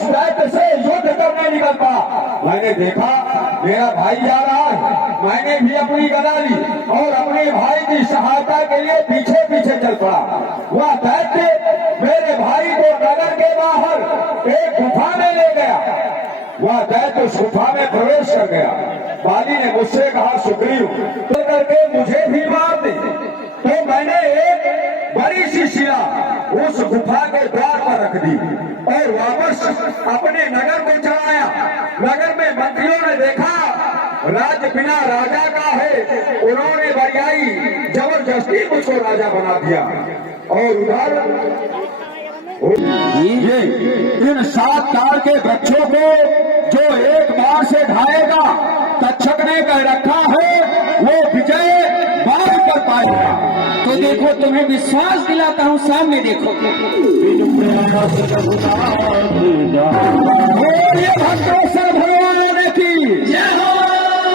उस दैत्य से युद्ध करने निकल पड़ा। मैंने देखा मेरा भाई जा रहा है, मैंने भी अपनी गदा ली और अपने भाई की सहायता के लिए पीछे पीछे चल पड़ा। वह दैत्य मेरे भाई को नगर के बाहर एक गुफा में ले गया। वह दैत्य उस गुफा में प्रवेश कर गया। बाली ने मुझसे कहा, सुग्रीव करके मुझे भी मार दे। तो मैंने एक बड़ी सी शिला उस गुफा के द्वार पर रख दी और वापस अपने नगर को चलाया। नगर में मंत्रियों ने देखा राज्य बिना राजा का है, उन्होंने बरियाई जबरदस्ती मुझको राजा बना दिया। और उधर ये इन 7 ताड़ के बच्चों को जो एक बार से खाएगा, तक्षक ने कह रखा है वो विजय बार कर पाएगा। तो देखो, तुम्हें विश्वास दिलाता हूँ, सामने देखो। ये भक्तों भगवान की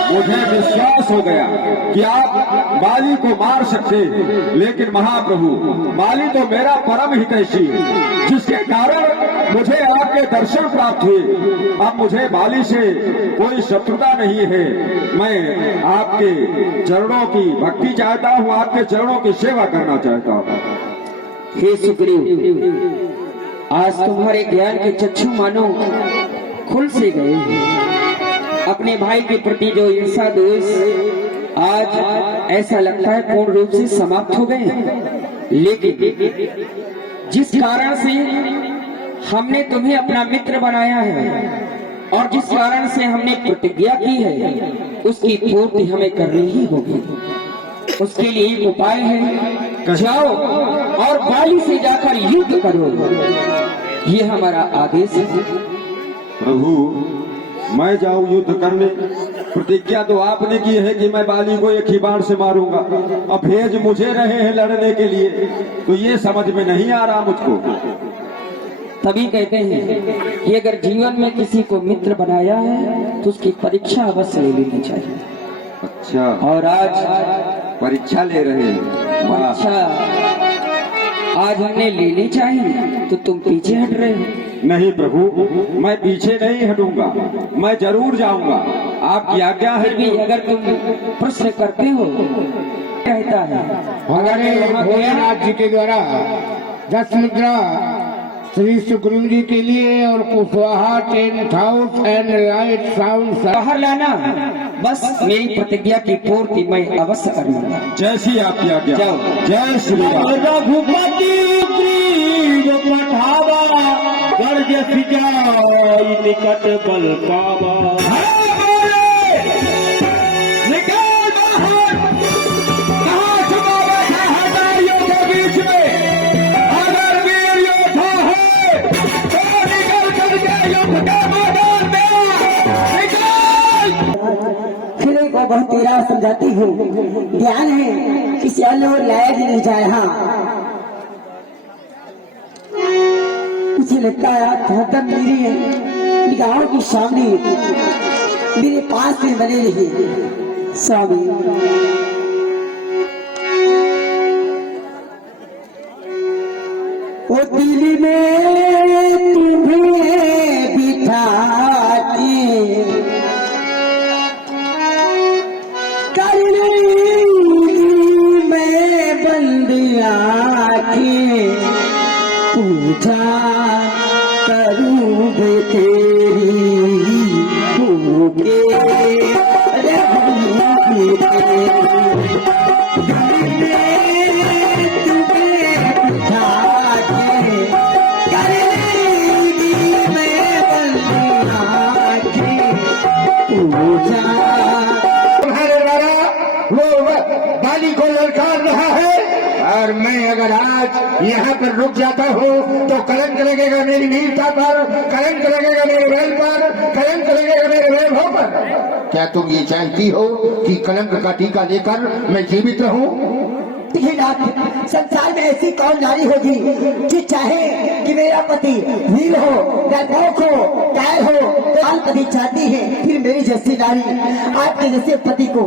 मुझे विश्वास हो गया कि आप बाली को मार सकते, लेकिन महाप्रभु बाली तो मेरा परम हितैषी है, जिसके कारण मुझे आपके दर्शन प्राप्त हुए। अब मुझे बाली से कोई शत्रुता नहीं है। मैं आपके चरणों की भक्ति चाहता हूँ, आपके चरणों की सेवा करना चाहता हूँ। हे सुग्रीव, आज तुम्हारे ज्ञान के चक्षु मानो खुल से गए हैं। अपने भाई के प्रति जो ईर्षा द्वेष आज ऐसा लगता है पूर्ण रूप से समाप्त हो गए। लेकिन जिस कारण से हमने तुम्हें अपना मित्र बनाया है और जिस कारण से हमने प्रतिज्ञा की है, उसकी पूर्ति हमें करनी ही होगी। उसके लिए एक उपाय है, जाओ और बाली से जाकर युद्ध करो। ये हमारा आदेश है। प्रभु मैं जाऊं युद्ध करने? प्रतिज्ञा तो आपने की है कि मैं बाली को एक ही बाण से मारूंगा। अब भेज मुझे रहे हैं लड़ने के लिए, तो ये समझ में नहीं आ रहा मुझको। तभी कहते हैं कि अगर जीवन में किसी को मित्र बनाया है तो उसकी परीक्षा अवश्य ले लेनी चाहिए। अच्छा, और आज परीक्षा ले रहे हैं? परीक्षा आज हमने लेनी चाहिए, तो तुम पीछे हट रहे हो। नहीं प्रभु, मैं पीछे नहीं हटूंगा, मैं जरूर जाऊंगा। आपकी आज्ञा है। फिर भी अगर तुम प्रश्न करते हो, कहता है हमारे भोलेनाथ जी के द्वारा 10 मुद्रा श्री सुग्रीव जी के लिए और कुशवाहा 10,000 एंड लाइट साउंड बाहर लाना। बस मेरी प्रतिज्ञा की पूर्ति मैं अवश्य करूंगा। जैसी आपकी आज्ञा। जाओ। जय श्री राम। रघुपति पठावा गर्ज सिजाई निकट बल पावा। बहुत तेरा समझाती हूँ, ध्यान है किसी अन्य और लाया भी नहीं जाए। हाँ, मुझे लगता है हरदम मेरी निगाहों की सामने मेरे पास में बने रही स्वामी। वो दिल में तुम्हें बिठा के पूजा करूँगे तेरी होगे तुम्हारे द्वारा वो बाली को ललकार रहा है, और मैं अगर आज यहाँ पर रुक जाता हूँ तो कलंक लगेगा मेरी वीरता पर, कलंक लगेगा मेरे वेल पर, कलंक लगेगा मेरे वैभव पर। क्या तुम ये चाहती हो कि कलंक का टीका लेकर मैं जीवित रहूँ? संसार में ऐसी कौन नारी होगी कि चाहे कि मेरा पति वीर हो, डरपोक हो, कायर हो, तो पति चाहती है फिर मेरी जैसी नारी आपके जैसे पति को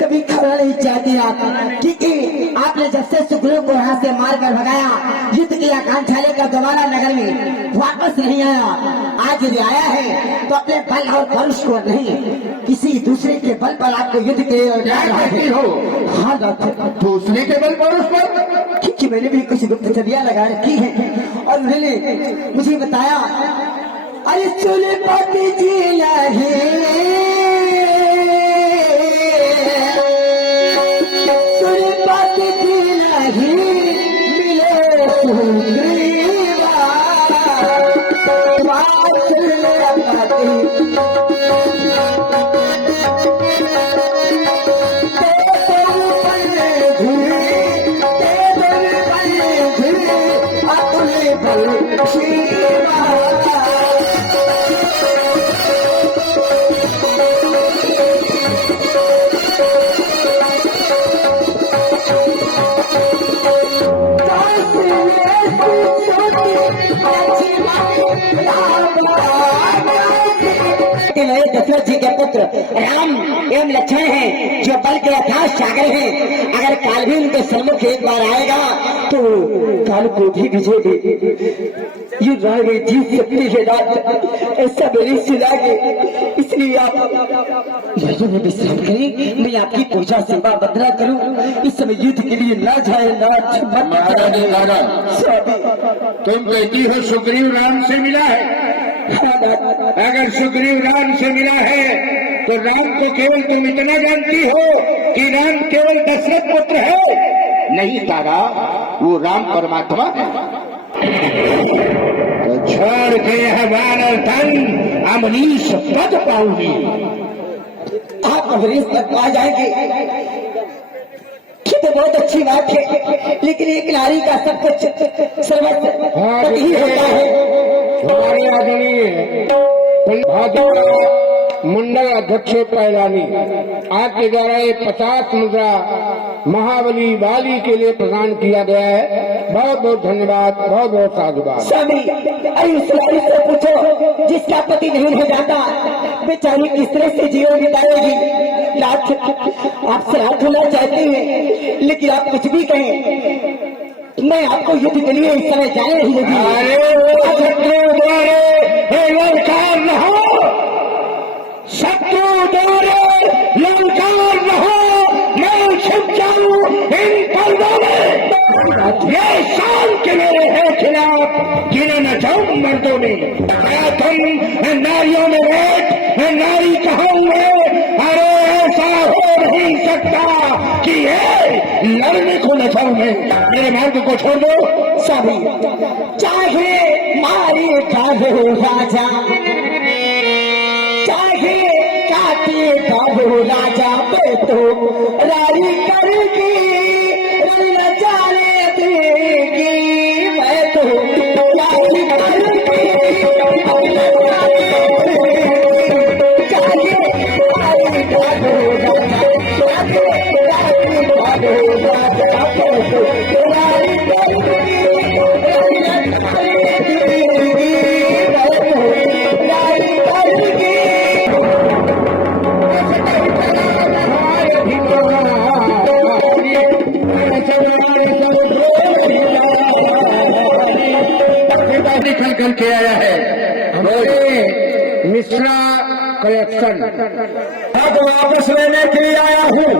कभी खड़ा नहीं चाहती आप, क्योंकि आप आपने जब से सुग्रीव को यहाँ से मार कर भगाया, युद्ध की आकांक्षा लेकर दोबारा नगर में वापस नहीं आया। आज यदि आया है तो अपने बल और परुष को नहीं, किसी दूसरे के बल पर आपको युद्ध के हो। हाँ डॉक्टर, दूसरे के बल पर उस पर क्योंकि मैंने भी कुछ गुप्तचर्या लगा रखी है और उन्होंने मुझे बताया, अरे चुले पाती जी नहीं मिले सुग्रीवा, दशरथ जी के पुत्र राम एवं लक्ष्मण हैं, जो बल के अथाह सागर हैं। अगर काल भी उनके सम्मुख एक बार आएगा तो काल को भी विजय दे ये राय में जीत सकती है रात, ऐसा मेरी सुना के। इसलिए आप में विश्राम करें, मैं आपकी पूजा सेवा बदला करूं। इस समय युद्ध के लिए ना जाए ना स्वामी। तुम कहती हो सुग्रीव राम से मिला है। अगर सुग्रीव राम से मिला है तो राम को केवल तुम इतना जानती हो कि राम केवल दशरथ पुत्र है। नहीं तारा, वो राम परमात्मा है। तो छोड़ के हमारा धन अमरीश पद पाऊंगी। आप अमरीश तक आ जाएंगे ये तो बहुत अच्छी बात है, लेकिन एक नारी का सब कुछ सर्वस्व ही होता है। हमारे आदरणीय मंडल अध्यक्ष पहलानी आपके द्वारा ये 50 मुद्रा महाबली वाली के लिए प्रदान किया गया है। बहुत बहुत धन्यवाद, बहुत बहुत साधुवाद। स्वामी, अरे उस नारी से पूछो जिसका पति नहीं हो जाता, बेचारी किस तरह से जीवन बिताएगी। लाख आप श्राद्ध होना चाहती हैं, लेकिन आप कुछ भी कहें, मैं आपको युद्ध के लिए इस समय जाने नहीं देगी। शत्रु द्वारे लंकार न हो, मैं छिप जाऊं इन पर्वों में। ये शान के मेरे है खिलाफ गिने न जाऊं मर्दों में। क्या तुम नारियों में रेत नारी कहोगे? अरे ऐसा हो नहीं सकता कि ये लड़ने को न जाऊं मैं। मेरे मार्ग को छोड़ दो। सभी चाहे मारे काहे राजा, चाहे काटे काहे राजा, पे तो रारी करेगी रंग जाने देगी। मैं तो रारी करेगी चाहे मारे काहे राजा, चाहे काटे काहे राजा, पे तो रारी करेगी रंग जाने देगी। मैं तो रारी करेगी। निकल करके आया है हमारे मिश्रा कलेक्शन। हक वापस लेने के लिए आया हूँ।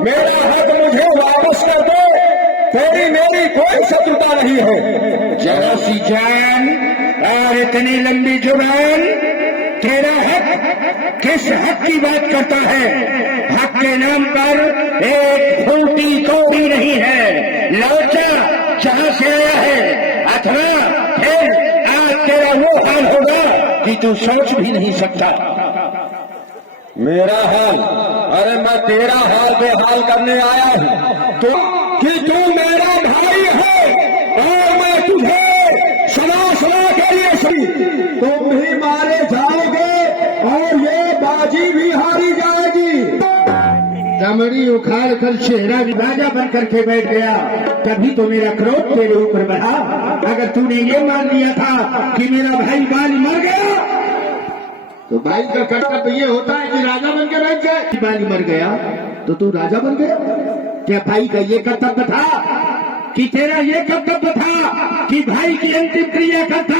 मेरा हक मुझे वापस कर दो। तेरी मेरी कोई शत्रुता नहीं है। जरा सी जान और इतनी लंबी जुबान। तेरा हक किस हक की बात करता है? हक के नाम पर एक फूटी कौड़ी नहीं है। लौटा जहां से आया है, अथवा फिर आज तेरा वो हाल होगा कि तू सोच भी नहीं सकता। मेरा हाल? अरे मैं तेरा हाल बेहाल करने आया हूँ तो कि तू मेरा भाई है और मैं तुझे सदा के लिए सही। तुम भी मारे जाओगे और ये बाजी भी हारी जाएगी। दमड़ी उखाड़ कर चेहरा विभाजा बन करके बैठ गया। तभी तो मेरा क्रोध तेरे ऊपर बढ़ा। अगर तूने ये मान लिया था कि मेरा भाई बाली मर गया तो भाई का कर्तव्य ये होता है कि राजा बन के बैठ जाए। बाली मर गया तो तू राजा बन गया। क्या भाई का ये कर्तव्य था कि तेरा ये कर्तव्य था कि भाई की अंतिम क्रिया करता,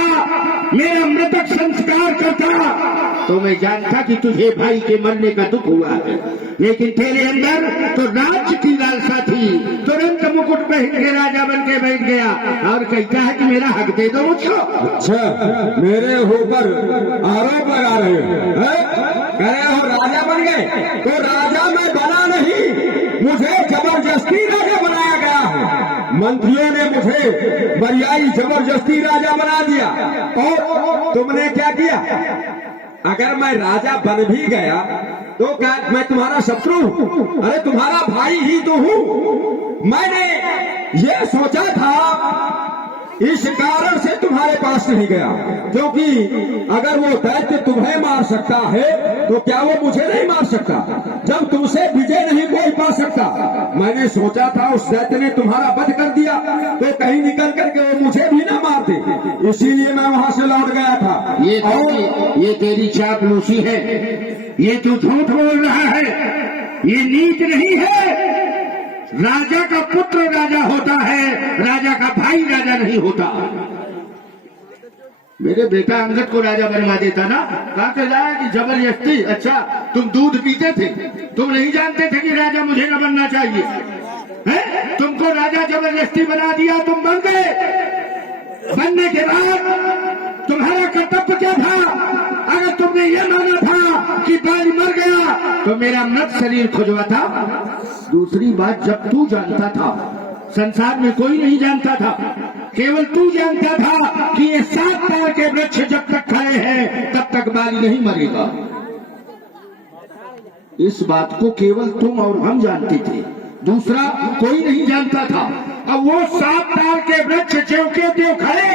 मेरा मृतक संस्कार करता? तो मैं जानता कि तुझे भाई के मरने का दुख हुआ है, लेकिन तेरे अंदर तो राज्य की लालसा थी। तुरंत मुकुट पहन के राजा बन के बैठ गया और कहता है कि मेरा हक दे दो मुझको। अच्छा, मेरे ऊपर आरोप लगा रहे हो? कह रहे हो राजा बन गए? तो राजा मैं बना नहीं, मुझे जबरदस्ती राजा बनाया गया है। मंत्रियों ने मुझे बरियाई जबरदस्ती राजा बना दिया। और तुमने क्या किया? अगर मैं राजा बन भी गया तो क्या मैं तुम्हारा शत्रु हूं? अरे तुम्हारा भाई ही तो हूं। मैंने ये सोचा था, इस कारण से तुम्हारे पास नहीं गया, क्योंकि अगर वो दैत्य तुम्हें मार सकता है तो क्या वो मुझे नहीं मार सकता? जब तुमसे विजय नहीं कोई पा सकता, मैंने सोचा था उस दैत्य ने तुम्हारा वध कर दिया तो कहीं निकल करके वो मुझे भी ना मार दे, इसीलिए मैं वहां से लौट गया था। ये तेरी चापलूसी है, ये तू झूठ बोल रहा है, ये नीति नहीं है। राजा का पुत्र राजा होता है, राजा का भाई राजा नहीं होता। मेरे बेटा अंगद को राजा बनवा देता ना, कहा कहता कि जबरदस्ती। अच्छा, तुम दूध पीते थे, तुम नहीं जानते थे कि राजा मुझे न बनना चाहिए है? तुमको राजा जबरदस्ती बना दिया, तुम बन गए। बनने के बाद तुम्हारा कर्तव्य क्या था? अगर तुमने ये माना था कि बाली मर गया तो मेरा मृत शरीर खुजवा था। दूसरी बात, जब तू जानता था, संसार में कोई नहीं जानता था, केवल तू जानता था कि ये 7 तार के वृक्ष जब तक खड़े हैं तब तक बाली नहीं मरेगा। इस बात को केवल तुम और हम जानते थे, दूसरा कोई नहीं जानता था। अब वो 7 तार के वृक्ष ज्यों के त्यों खड़े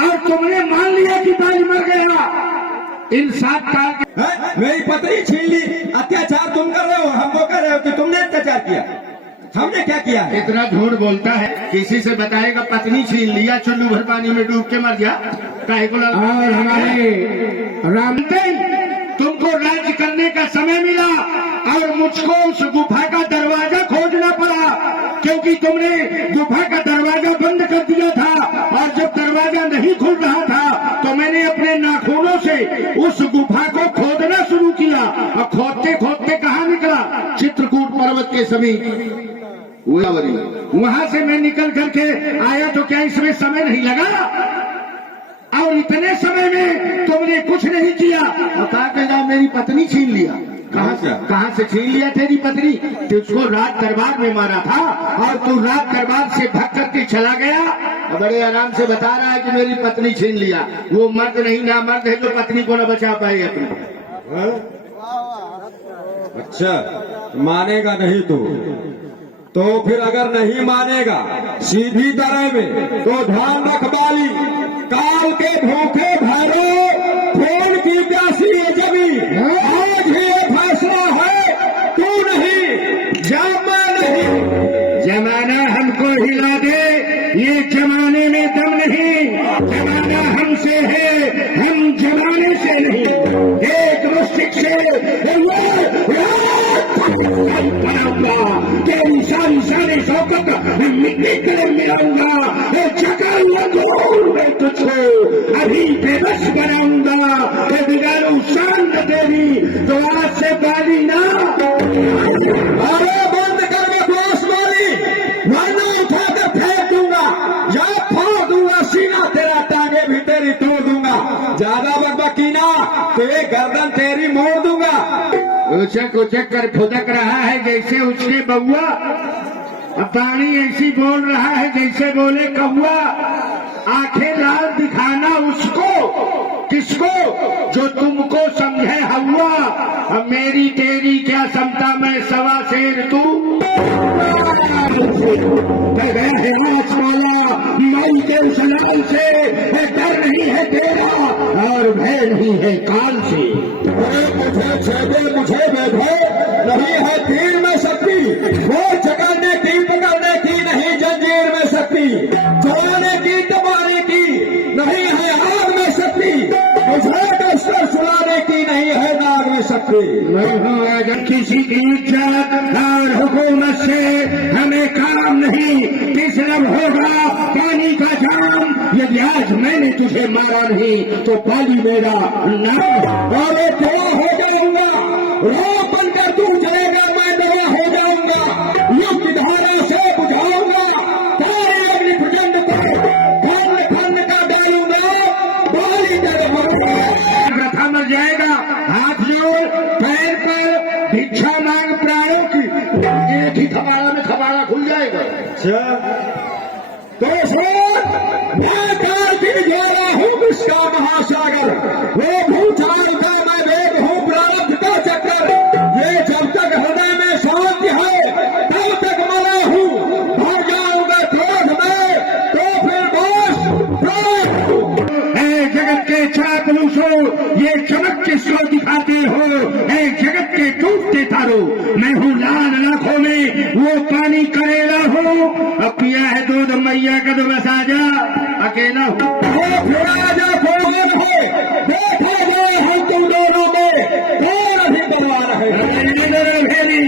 और तुमने मान लिया कि बाली मर गया। इन 7 तार के मेरी पत्नी छीन ली, अत्याचार तुम कर रहे हो, हमको कर रहे हो कि तुमने अत्याचार किया? हमने क्या किया है? इतना झूठ बोलता है, किसी से बताएगा पत्नी छीन लिया, चुल्लू भर पानी में डूब के मर गया, काहे को? और हमारे रामते तुमको राज्य करने का समय मिला और मुझको उस गुफा का दरवाजा खोजना पड़ा, क्योंकि तुमने गुफा का दरवाजा बंद कर दिया था। और जब दरवाजा नहीं खुल रहा था तो मैंने अपने नाखूनों से उस गुफा को खोदना शुरू किया और खोदते खोदते कहाँ निकला? चित्रकूट पर्वत के समीप वहां से मैं निकल करके आया। तो क्या इसमें समय नहीं लगा? और इतने समय में तुमने कुछ नहीं किया और कहा कि मेरी पत्नी छीन लिया। कहाँ से छीन लिया तेरी पत्नी? तो उसको रात दरबार में मारा था और तू रात दरबार से भाग करके चला गया और बड़े आराम से बता रहा है कि मेरी पत्नी छीन लिया। वो मर्द नहीं, ना मर्द है जो पत्नी को न बचा पाए अपनी। अच्छा, मानेगा नहीं तो फिर अगर नहीं मानेगा सीधी तरह में तो ध्यान रख बाली, काल के भूखे भैरो खून की प्यासी अजबी, आज ही ये फैसला है, तू नहीं जमा नहीं। जमाना हमको हिला दे, ये जमाने में दम नहीं, जमाना हमसे है, हम जमाने से नहीं। एक मुश्किल से तेरी सारी शौकत मिट्टी कलर मिलाऊंगा, मैं तुझको अभी बेबस बनाऊंगा, बिगाड़ू शांत तेरी तो आज से बाली ना। अरे बंद कर बकवास वाली, वरना उठा कर फेंक दूंगा या फोड़ दूंगा सीना तेरा, टांगे भी तेरी तोड़ दूंगा। ज्यादा बकबकी ना तो ये गर्दन तेरी मोड़ दूंगा। उचक उचक कर फुदक रहा है जैसे उसके बउआ, अब पानी ऐसी बोल रहा है जैसे बोले कौआ। आंखें लाल दिखाना उसको, किसको? जो तुमको समझे हवा। अब मेरी तेरी क्या समता, मैं सवा शेर तू। मई के उस लाल से डर नहीं है तेरा और भय नहीं है काल से। मुझे छेदे मुझे वैभव नहीं है तीर में शक्ति, वो जगाने की पकड़ने की नहीं जंजीर में शक्ति, जोड़ने की दबाने की नहीं है आग में शक्ति, मुझे डस्टर सुनाने की नहीं है नाग में शक्ति। सकते। नहीं हूँ अगर किसी की इज्जत और हुकूमत से हमें काम नहीं, तिसलम होगा पानी का जाम। यदि आज मैंने तुझे मारा नहीं तो पाली मेरा नाम। और मैं दवा हो जाऊंगा, रो बनकर तू चलेगा, मैं दवा हो जाऊंगा, युग की धारा से बुझाऊंगा सारे अग्नि प्रचंड को, खंड खंड का डालूंगा, बाली जग भरूंगा। प्रथा मर जाएगा, हाथ जोड़ पैर पर भिक्षा मांग प्राणों की, एक ही खबाड़ा में खबाड़ा खुल जाएगा। तो मैं काल की ज्वाला हूँ, उसका महासागर, वो भूचाल का मैं वेद हूँ, प्रारब्ध का चक्कर। ये जब तक हृदय में शांति है तब तक मरा हूँ, भर जाऊंगा क्रोध में तो फिर बस प्राण हूँ। जगत के चापलूसो, ये चमक किसको दिखाते हो? जगत के टूटते तारो, मैं हूँ लाल लाखों में वो पानी करेला हूँ। अब पिया है दूध मैया का तो बस आजा, अकेला हूँ। राजा कौन है, देखा जाए हम तुम दोनों में कौन अधिक बलवान है। भेरी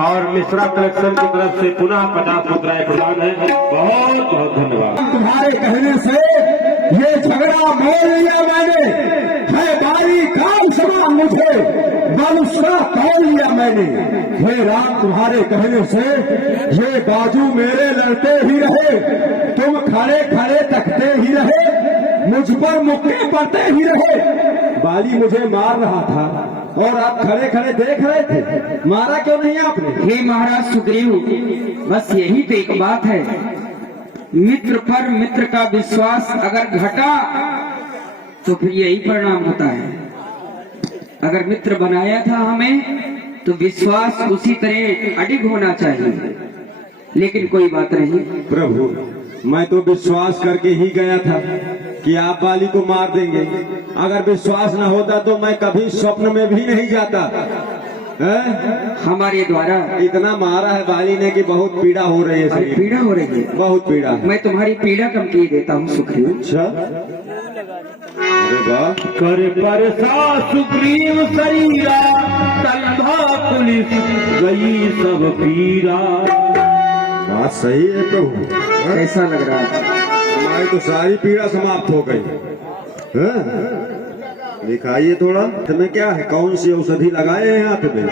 और मिश्रा कलेक्शन की तरफ से पुनः 50 मुद्राएं प्रदान है। बहुत बहुत धन्यवाद। तुम्हारे कहने से ये झगड़ा मोल लिया मैंने, है बारी काम समा मुझे बलुस्का तोड़ लिया मैंने। हे राम तुम्हारे कहने से ये बाजू मेरे लड़ते ही रहे, तुम खड़े खड़े तकते ही रहे, मुझ पर मुक्के पड़ते ही रहे। बाली मुझे मार रहा था और आप खड़े खड़े देख रहे थे, मारा क्यों नहीं आपने? हे महाराज सुग्रीव, बस यही तो एक बात है, मित्र पर मित्र का विश्वास अगर घटा तो फिर यही परिणाम होता है। अगर मित्र बनाया था हमें तो विश्वास उसी तरह अडिग होना चाहिए। लेकिन कोई बात नहीं प्रभु, मैं तो विश्वास करके ही गया था कि आप बाली को मार देंगे। अगर विश्वास न होता तो मैं कभी स्वप्न में भी नहीं जाता। हमारे द्वारा इतना मारा है बाली ने कि बहुत पीड़ा हो रही है शरीर, पीड़ा हो रही है। बहुत पीड़ा है। मैं तुम्हारी पीड़ा कम किए देता हूँ सुग्रीव। अच्छा, अरे वाह। कर परसा सुग्रीव शरीरा, तलभा पुलिस गई सब पीरा। बात सही है प्रभु, कैसा लग रहा है? हमारी तो सारी पीड़ा समाप्त हो गई। दिखाइए थोड़ा, तुम्हें क्या है, कौन सी औषधि लगाए हैं हाथ में?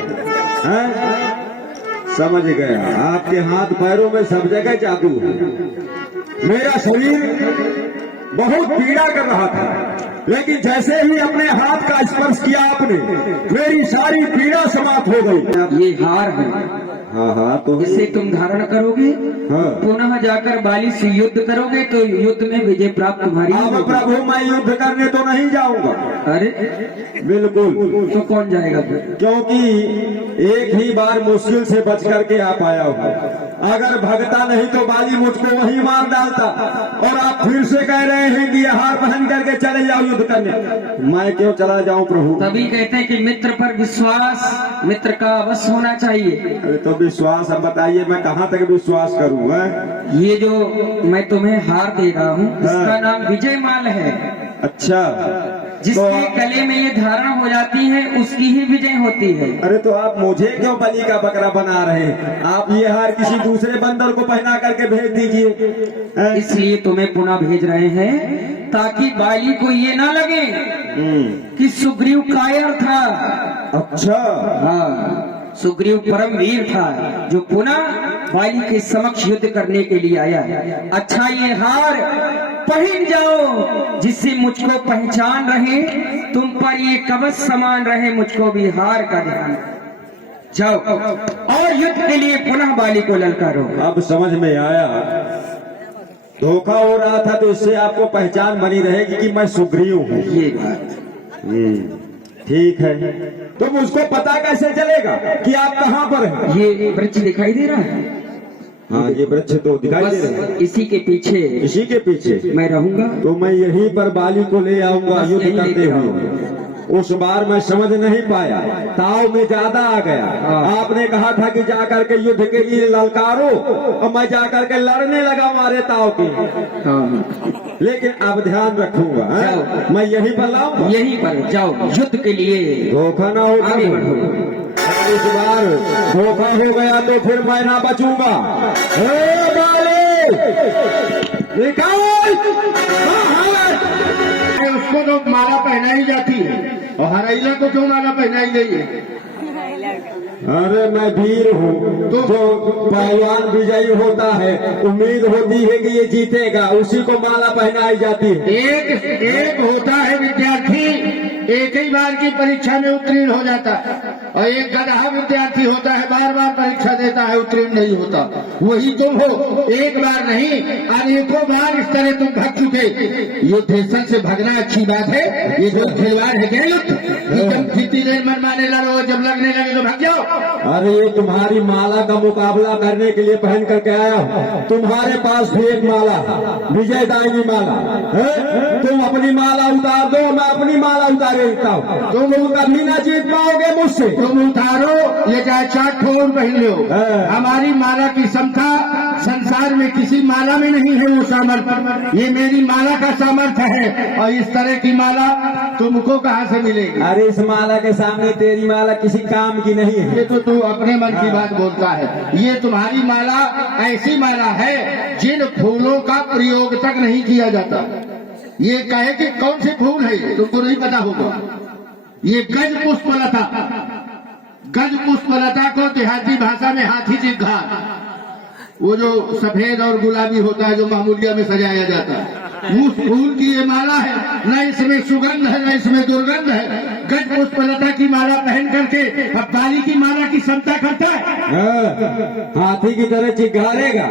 समझ गया, आपके हाथ पैरों में सब जगह जादू है। मेरा शरीर बहुत पीड़ा कर रहा था, लेकिन जैसे ही अपने हाथ का स्पर्श किया आपने, मेरी सारी पीड़ा समाप्त हो गई। ये हार है। हाँ हाँ, तो इसे तुम धारण करोगे, हाँ। पुनः जाकर बाली से युद्ध करोगे तो युद्ध में विजय प्राप्त तुम्हारी अब होगी। प्रभु मैं युद्ध करने तो नहीं जाऊंगा। अरे बिल्कुल, तो कौन जाएगा फिर? क्योंकि एक ही बार मुश्किल से बच करके आ पाया हूँ। अगर भगता नहीं तो बाली मुझको वहीं मार डालता, और आप फिर से कह रहे हैं कि हार पहन करके चले जाओ युद्ध करने। मैं क्यों चला जाऊं प्रभु? तभी कहते हैं कि मित्र पर विश्वास मित्र का अवश्य होना चाहिए। अरे तो विश्वास, अब बताइए मैं कहाँ तक विश्वास करूँ? ये जो मैं तुम्हें हार दे रहा हूँ इसका नाम विजय माल है। अच्छा, जिसके गले में ये धारण हो जाती है उसकी ही विजय होती है। अरे तो आप मुझे क्यों बलि का बकरा बना रहे हैं? आप ये हार किसी दूसरे बंदर को पहना करके भेज दीजिए। इसलिए तुम्हें पुनः भेज रहे हैं ताकि बाली को ये ना लगे कि सुग्रीव कायर था। अच्छा, हाँ, सुग्रीव परम वीर था जो पुनः बाली के समक्ष युद्ध करने के लिए आया। अच्छा, ये हार पहन जाओ जिससे मुझको पहचान रहे, तुम पर ये कवच समान रहे, मुझको भी हार का ध्यान। जाओ और युद्ध के लिए पुनः बाली को ललकारो। अब समझ में आया, धोखा हो रहा था तो इससे आपको पहचान बनी रहेगी कि मैं सुग्रीव हूँ। ये बात ठीक है, तो मुझको पता कैसे चलेगा कि आप कहाँ पर हैं? ये वृक्ष दिखाई दे रहा है। हाँ, ये वृक्ष तो दिखाई दे रहे हैं। बस इसी के पीछे इसी के पीछे मैं रहूंगा। तो मैं यहीं पर बाली को ले आऊंगा बस युद्ध यहीं करते लेके हुए। उस बार मैं समझ नहीं पाया, ताव में ज्यादा आ गया। आपने कहा था कि जाकर के युद्ध के लिए ललकारो, और मैं जाकर के लड़ने लगा मारे ताव के। लेकिन अब ध्यान रखूंगा, मैं यहीं पर लाऊंगा। यहीं पर जाओ युद्ध के लिए। धोखा ना हो, आगे बढ़ो। इस बार धोखा हो गया तो फिर मैं ना बचूंगा। निकाल उसको तो माला पहनाई जाती है, और हराइला को क्यों माला पहनाई गई है? अरे मैं वीर हूँ, जो पहलवान विजयी होता है उम्मीद होती है कि ये जीतेगा, उसी को माला पहनाई जाती है। एक होता है विद्यार्थी, एक ही बार की परीक्षा में उत्तीर्ण हो जाता है, और एक गधा विद्यार्थी होता है, बार बार परीक्षा देता है, उत्तीर्ण नहीं होता। वही तुम हो, एक बार नहीं अनेकों बार इस तरह तुम भाग चुके। युद्ध से भागना अच्छी बात है, ये जो खिलवाड़ है क्या युद्ध? तुम कितनी देर मन माने लड़ो, जब लगने लगे तो भाग जाओ। अरे ये तुम्हारी माला का मुकाबला करने के लिए पहन करके आया हूँ। तुम्हारे पास भी एक माला, विजयदायिनी माला है? तुम अपनी माला उतार दो, मैं अपनी माला उतार देता हूँ। तुम कभी ना जीत पाओगे मुझसे। तुम उतारो, ये चाहे 4 ठोर पहन लो, हमारी माला की क्षमता संसार संसार में किसी माला में नहीं है वो सामर्थ्य। ये मेरी माला का सामर्थ्य है, और इस तरह की माला तुमको कहाँ से मिलेगी? अरे इस माला के सामने तेरी माला किसी काम की नहीं है। ये तो तू अपने मन की बात बोलता है। ये तुम्हारी माला ऐसी माला है जिन फूलों का प्रयोग तक नहीं किया जाता। ये कहे कि कौन से फूल है तुमको नहीं पता होगा। ये गज पुष्पलता, गज पुष्पलता को देहाती भाषा में हाथी चिघा, वो जो सफेद और गुलाबी होता है जो मामूलिया में सजाया जाता है, उस फूल की ये माला है। न इसमें सुगंध है न इसमें दुर्गंध है। गज पुष्पलता की माला पहन करके अब बाली की माला की क्षमता करता है। हाथी की तरह चिघाड़ेगा।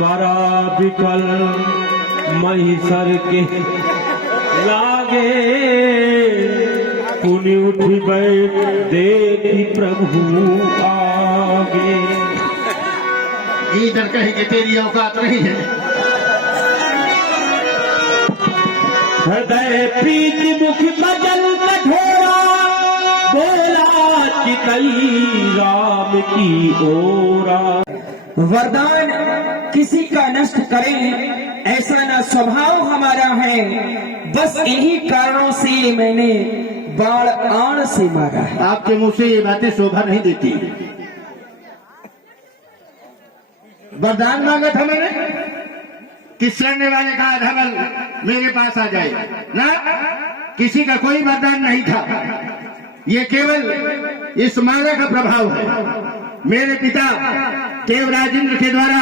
परा विकल महिषर के लागे, पुनि उठ बैठ देखी प्रभु आगे। इधर कहेंगे तेरी औकात नहीं है। हृदय प्रीति मुख बजल कठोरा, बोला चितई राम की ओरा। वरदान किसी का नष्ट करें ऐसा ना स्वभाव हमारा है, बस इन्हीं कारणों से मैंने बाण आण से मारा है। आपके मुंह से ये बातें शोभा नहीं देती। वरदान मांगा था मैंने कि लड़ने वाले का धवल मेरे पास आ जाए ना, किसी का कोई वरदान नहीं था। ये केवल इस माला का प्रभाव है। मेरे पिता देवराजेंद्र के द्वारा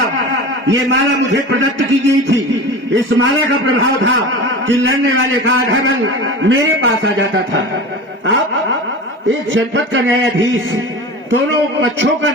ये माला मुझे प्रदत्त की गई थी। इस माला का प्रभाव था कि लड़ने वाले का धवल मेरे पास आ जाता था। अब एक जनपद का न्यायाधीश दोनों पक्षों का